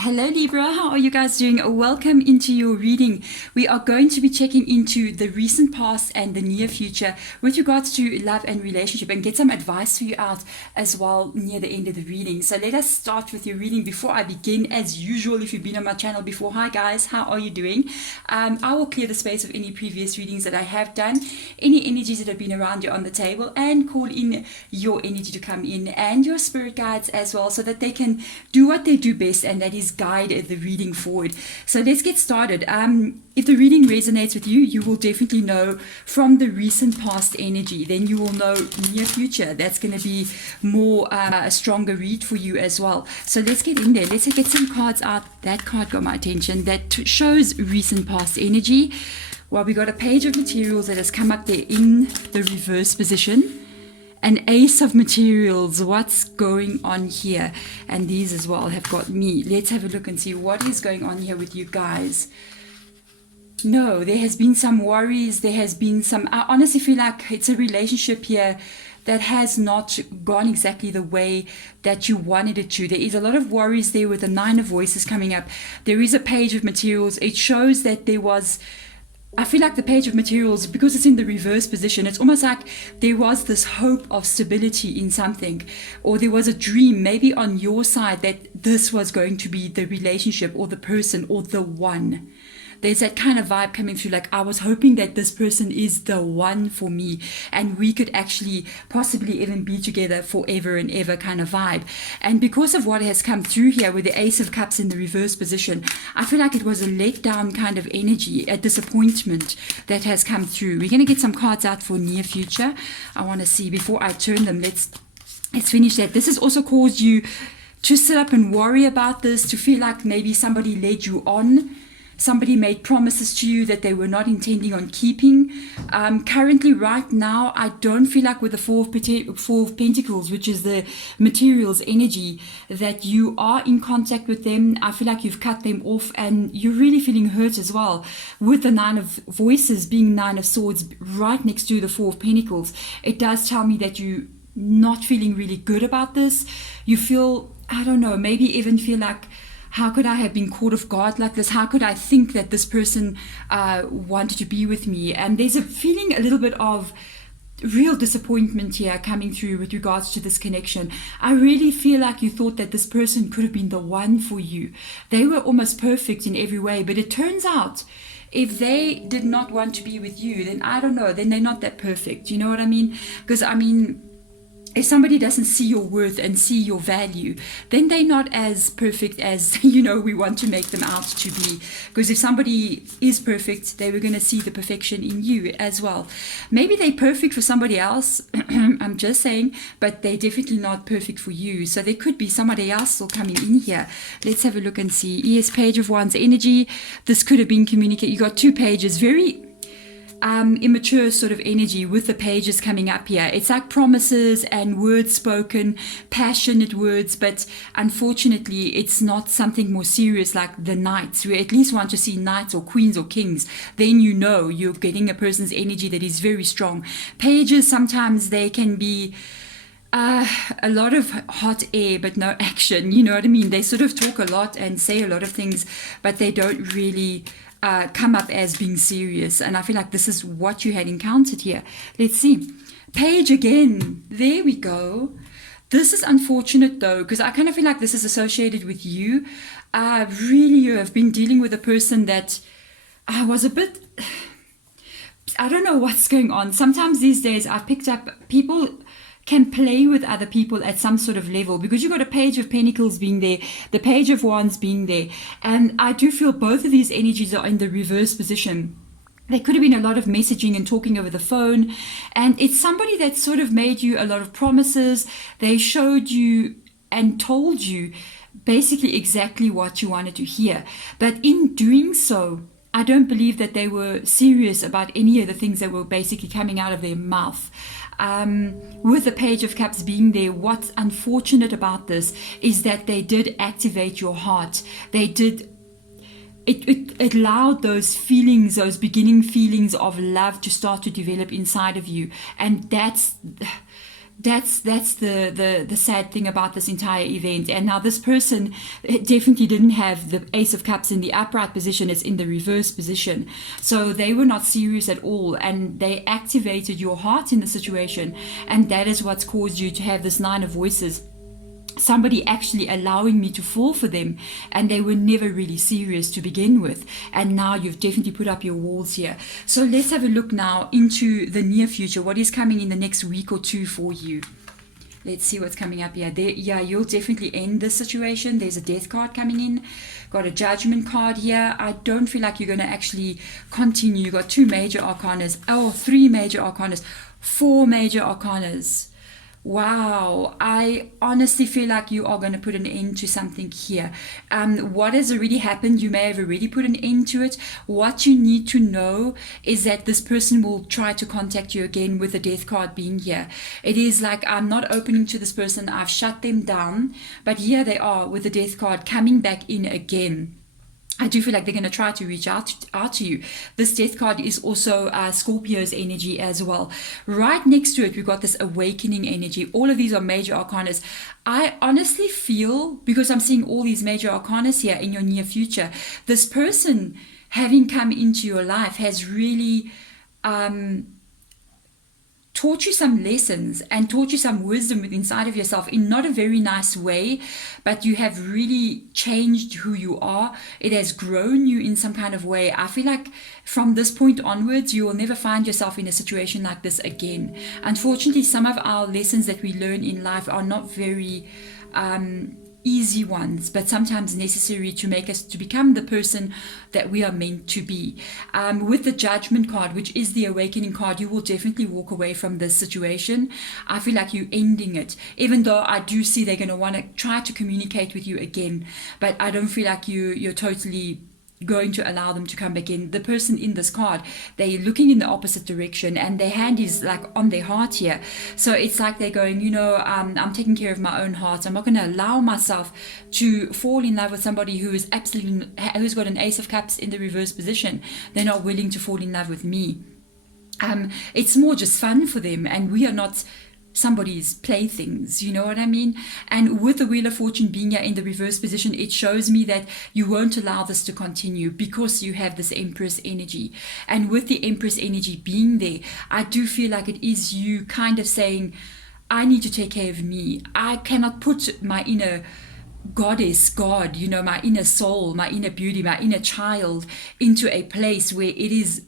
Hello Libra, how are you guys doing? Welcome into your reading. We are going to be checking into the recent past and the near future with regards to love and relationship and get some advice for you out as well near the end of the reading. So let us start with your reading before I begin. As usual, if you've been on my channel before, hi guys, how are you doing? I will clear the space of any previous readings that I have done, any energies that have been around you on the table, and call in your energy to come in and your spirit guides as well so that they can do what they do best, and that is guide the reading forward. So let's get started. If the reading resonates with you, you will definitely know from the recent past energy. Then you will know near future. That's going to be more a stronger read for you as well. So let's get in there. Let's get some cards out. That card got my attention. That shows recent past energy. Well, we got a page of materials that has come up there in the reverse position. An ace of materials. What's going on here? And these as well have got me. Let's have a look and see what is going on here with you guys. No, there has been some worries. There has been some, I honestly feel like it's a relationship here that has not gone exactly the way that you wanted it to. There is a lot of worries there with the Nine of Voices coming up. There is a page of materials. It shows that there was, I feel like the page of materials, because it's in the reverse position, it's almost like there was this hope of stability in something, or there was a dream maybe on your side that this was going to be the relationship or the person or the one. There's that kind of vibe coming through, like I was hoping that this person is the one for me and we could actually possibly even be together forever and ever kind of vibe. And because of what has come through here with the Ace of Cups in the reverse position, I feel like it was a letdown kind of energy, a disappointment that has come through. We're going to get some cards out for near future. I want to see, before I turn them, let's finish that. This has also caused you to sit up and worry about this, to feel like maybe somebody led you on. Somebody made promises to you that they were not intending on keeping. Currently, right now, I don't feel like with the Four of Pentacles, which is the materials energy, that you are in contact with them. I feel like you've cut them off and you're really feeling hurt as well. With the Nine of Voices being Nine of Swords right next to the Four of Pentacles, it does tell me that you're not feeling really good about this. You feel, I don't know, maybe even feel like, how could I have been caught off guard like this? How could I think that this person wanted to be with me? And there's a feeling a little bit of real disappointment here coming through with regards to this connection. I really feel like you thought that this person could have been the one for you. They were almost perfect in every way, but it turns out if they did not want to be with you, then I don't know, then they're not that perfect. You know what I mean? Because I mean, if somebody doesn't see your worth and see your value, then they're not as perfect as, we want to make them out to be. Because if somebody is perfect, they were going to see the perfection in you as well. Maybe they're perfect for somebody else, I'm just saying, but they're definitely not perfect for you. So there could be somebody else still coming in here. Let's have a look and see. Yes, Page of Wands energy. This could have been communicated. You got two pages, very immature sort of energy with the pages coming up here. It's like promises and words spoken, passionate words, but unfortunately it's not something more serious like the knights. We at least want to see knights or queens or kings. Then you know you're getting a person's energy that is very strong. Pages, sometimes they can be a lot of hot air but no action, you know what I mean? They sort of talk a lot and say a lot of things, but they don't really come up as being serious. And I feel like this is what you had encountered here. Let's see. Page again. There we go. This is unfortunate though, because I kind of feel like this is associated with you. Really, you have been dealing with a person that was a bit, I don't know what's going on. Sometimes these days I've picked up people can play with other people at some sort of level, because you've got a Page of Pentacles being there, the Page of Wands being there, and I do feel both of these energies are in the reverse position. There could have been a lot of messaging and talking over the phone, and it's somebody that sort of made you a lot of promises. They showed you and told you basically exactly what you wanted to hear, but in doing so, I don't believe that they were serious about any of the things that were basically coming out of their mouth. With the Page of Cups being there, what's unfortunate about this is that they did activate your heart. They did, it allowed those feelings, those beginning feelings of love to start to develop inside of you. And that's That's the sad thing about this entire event. And now this person definitely didn't have the Ace of Cups in the upright position. It's in the reverse position. So they were not serious at all, and they activated your heart in the situation, and that is what's caused you to have this Nine of Voices. Somebody actually allowing me to fall for them, and they were never really serious to begin with, and now you've definitely put up your walls here. So let's have a look now into the near future. What is coming in the next week or two for you? Let's see what's coming up here. Yeah, you'll definitely end this situation. There's a Death card coming in. Got a Judgment card here. I don't feel like you're going to actually continue. You got 2 major arcanas. Oh, 3 major arcanas. 4 major arcanas. Wow, I honestly feel like you are going to put an end to something here. What has already happened, you may have already put an end to it. What you need to know is that this person will try to contact you again, with the Death card being here. It is like, I'm not opening to this person, I've shut them down, but here they are with the Death card coming back in again. I do feel like they're going to try to reach out to you. This Death card is also Scorpio's energy as well. Right next to it, we've got this Awakening energy. All of these are major arcanas. I honestly feel, because I'm seeing all these major arcanas here in your near future, this person having come into your life has really taught you some lessons and taught you some wisdom inside of yourself in not a very nice way, but you have really changed who you are. It has grown you in some kind of way. I feel like from this point onwards, you will never find yourself in a situation like this again. Unfortunately, some of our lessons that we learn in life are not very easy ones, but sometimes necessary to make us to become the person that we are meant to be. With the Judgment card, which is the Awakening card, you will definitely walk away from this situation. I feel like you're ending it, even though I do see they're going to want to try to communicate with you again, but I don't feel like you're totally going to allow them to come back in. The person in this card, they're looking in the opposite direction, and their hand is like on their heart here. So it's like they're going, I'm taking care of my own heart. I'm not going to allow myself to fall in love with somebody who's got an Ace of Cups in the reverse position. They're not willing to fall in love with me. It's more just fun for them, and we are not somebody's playthings, you know what I mean? And with the Wheel of Fortune being here in the reverse position, it shows me that you won't allow this to continue because you have this Empress energy. And with the Empress energy being there, I do feel like it is you kind of saying, I need to take care of me. I cannot put my inner goddess, God, my inner soul, my inner beauty, my inner child into a place where it is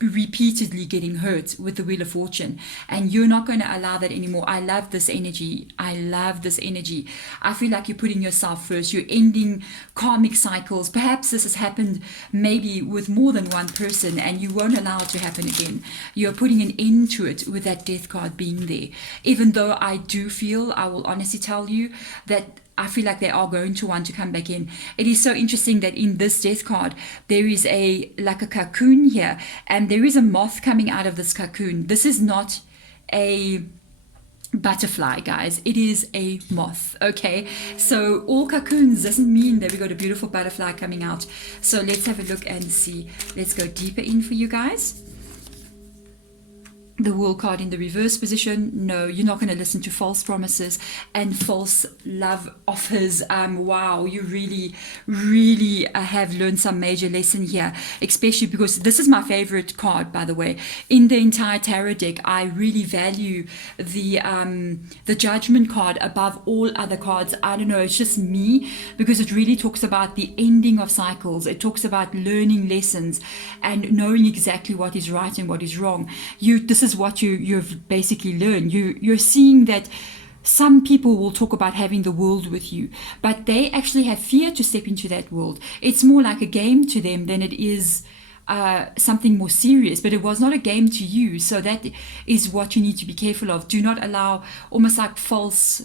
repeatedly getting hurt with the Wheel of Fortune, and you're not going to allow that anymore. I love this energy. I feel like you're putting yourself first. You're ending karmic cycles. Perhaps this has happened maybe with more than one person, and you won't allow it to happen again. You're putting an end to it with that Death card being there. Even though I do feel, I will honestly tell you that I feel like they are going to want to come back in. It is so interesting that in this Death card, there is like a cocoon here, and there is a moth coming out of this cocoon. This is not a butterfly, guys. It is a moth, okay? So all cocoons doesn't mean that we got a beautiful butterfly coming out. So let's have a look and see. Let's go deeper in for you guys. The World card in the reverse position. No, you're not going to listen to false promises and false love offers. Wow, you really, really have learned some major lesson here, especially because this is my favorite card, by the way. In the entire tarot deck, I really value the Judgment card above all other cards. I don't know, it's just me, because it really talks about the ending of cycles. It talks about learning lessons and knowing exactly what is right and what is wrong. This is what you've basically learned. You're seeing that some people will talk about having the world with you, but they actually have fear to step into that world. It's more like a game to them than it is something more serious, but it was not a game to you. So that is what you need to be careful of. Do not allow almost like false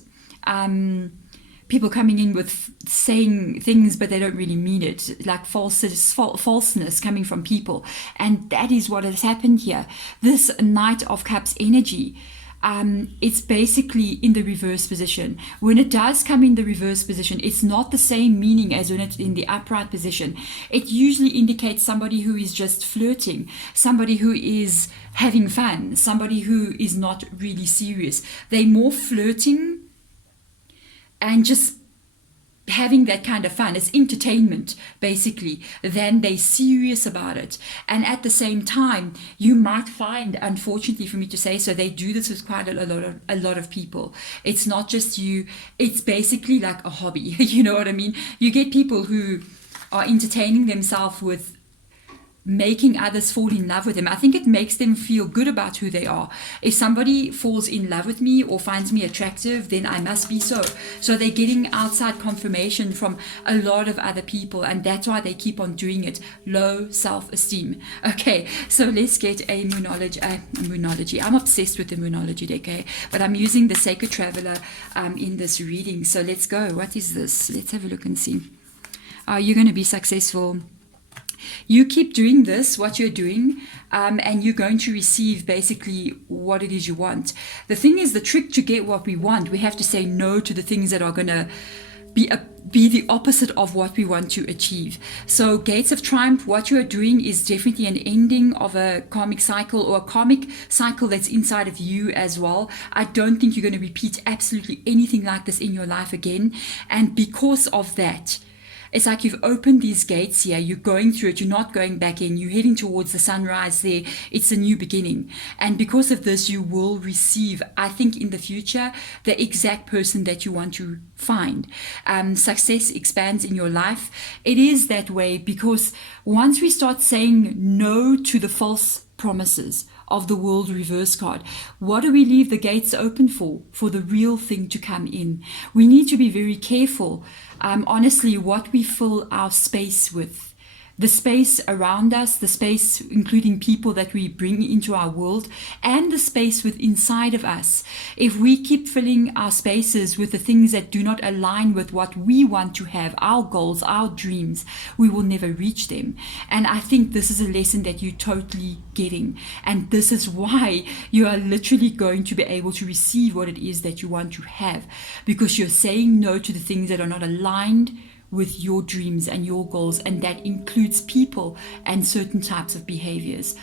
people coming in with saying things but they don't really mean it, like falseness coming from people. And that is what has happened here. This Knight of Cups energy, it's basically in the reverse position. When it does come in the reverse position, it's not the same meaning as when it's in the upright position. It usually indicates somebody who is just flirting, somebody who is having fun, somebody who is not really serious. They're more flirting and just having that kind of fun. It's entertainment, basically, than they serious about it. And at the same time, you might find, unfortunately for me to say so, they do this with quite a lot of people. It's not just you. It's basically like a hobby. You know what I mean? You get people who are entertaining themselves with making others fall in love with them. I think it makes them feel good about who they are. If somebody falls in love with me or finds me attractive, then I must be so. So they're getting outside confirmation from a lot of other people, and that's why they keep on doing it. Low self-esteem. Okay, so let's get a moonology. I'm obsessed with the moonology deck, okay? But I'm using the Sacred Traveler in this reading. So let's go. What is this? Let's have a look and see. You're going to be successful. You keep doing this, what you're doing, and you're going to receive basically what it is you want. The thing is, the trick to get what we want, we have to say no to the things that are going to be the opposite of what we want to achieve. So Gates of Triumph, what you are doing is definitely an ending of a karmic cycle, or a karmic cycle that's inside of you as well. I don't think you're going to repeat absolutely anything like this in your life again. And because of that, it's like you've opened these gates here. You're going through it. You're not going back in. You're heading towards the sunrise there. It's a new beginning. And because of this, you will receive, I think, in the future, the exact person that you want to find. Success expands in your life. It is that way because once we start saying no to the false promises of the World Reverse card, what do we leave the gates open for? For the real thing to come in. We need to be very careful. Honestly, what we fill our space with, the space around us, the space including people that we bring into our world, and the space with inside of us. If we keep filling our spaces with the things that do not align with what we want to have, our goals, our dreams, we will never reach them. And I think this is a lesson that you're totally getting. And this is why you are literally going to be able to receive what it is that you want to have, because you're saying no to the things that are not aligned with your dreams and your goals, and that includes people and certain types of behaviors.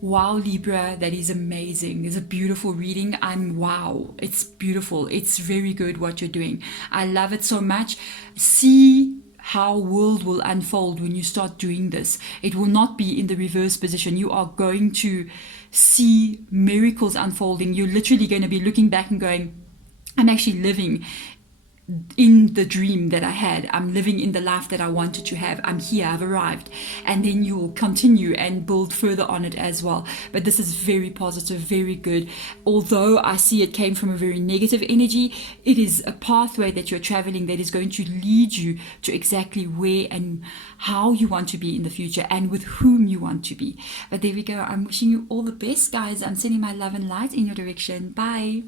Wow, Libra, that is amazing. It's a beautiful reading. Wow, it's beautiful. It's very good what you're doing. I love it so much. See how world will unfold when you start doing this. It will not be in the reverse position. You are going to see miracles unfolding. You're literally going to be looking back and going, I'm actually living in the dream that I had. I'm living in the life that I wanted to have. I'm here, I've arrived. And then you will continue and build further on it as well. But this is very positive, very good. Although I see it came from a very negative energy, it is a pathway that you're traveling that is going to lead you to exactly where and how you want to be in the future and with whom you want to be. But there we go. I'm wishing you all the best, guys. I'm sending my love and light in your direction. Bye.